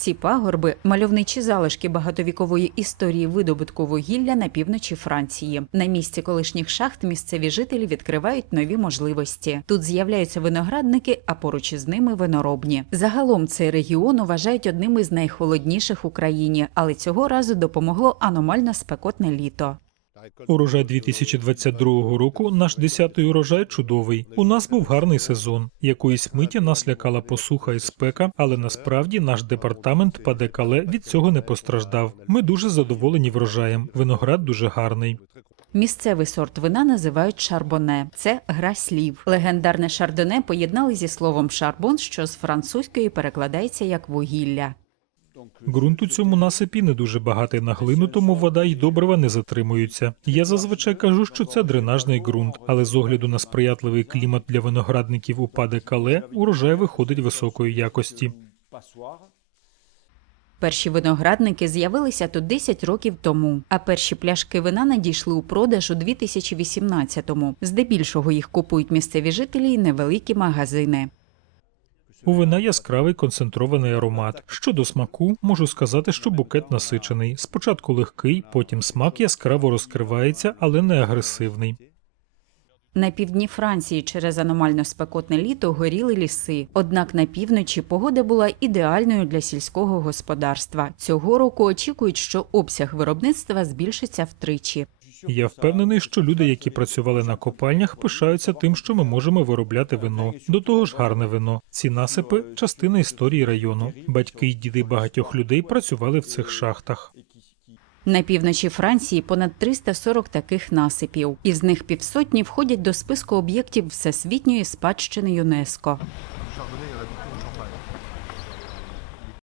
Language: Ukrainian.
Ці пагорби мальовничі залишки багатовікової історії видобутку вугілля на півночі Франції. На місці колишніх шахт місцеві жителі відкривають нові можливості. Тут з'являються виноградники, а поруч із ними виноробні. Загалом цей регіон вважають одним із найхолодніших в Україні, але цього разу допомогло аномально спекотне літо. Урожай 2022 року, наш 10-й урожай чудовий. У нас був гарний сезон. Якоїсь миті нас лякала посуха і спека, але насправді наш департамент Падекале від цього не постраждав. Ми дуже задоволені врожаєм. Виноград дуже гарний. Місцевий сорт вина називають шарбоне. Це гра слів. Легендарне шардоне поєднали зі словом шарбон, що з французької перекладається як вугілля. Ґрунт у цьому насипі не дуже багатий на глину, тому вода й добрива не затримуються. Я зазвичай кажу, що це дренажний ґрунт, але з огляду на сприятливий клімат для виноградників у Паде-Кале урожай виходить високої якості. Перші виноградники з'явилися тут 10 років тому, а перші пляшки вина надійшли у продаж у 2018-му. Здебільшого їх купують місцеві жителі і невеликі магазини. У вина яскравий концентрований аромат. Щодо смаку, можу сказати, що букет насичений. Спочатку легкий, потім смак яскраво розкривається, але не агресивний. На півдні Франції через аномально спекотне літо горіли ліси. Однак на півночі погода була ідеальною для сільського господарства. Цього року очікують, що обсяг виробництва збільшиться втричі. Я впевнений, що люди, які працювали на копальнях, пишаються тим, що ми можемо виробляти вино. До того ж, гарне вино. Ці насипи частина історії району. Батьки й діди багатьох людей працювали в цих шахтах. На півночі Франції понад 340 таких насипів. Із них півсотні входять до списку об'єктів всесвітньої спадщини ЮНЕСКО.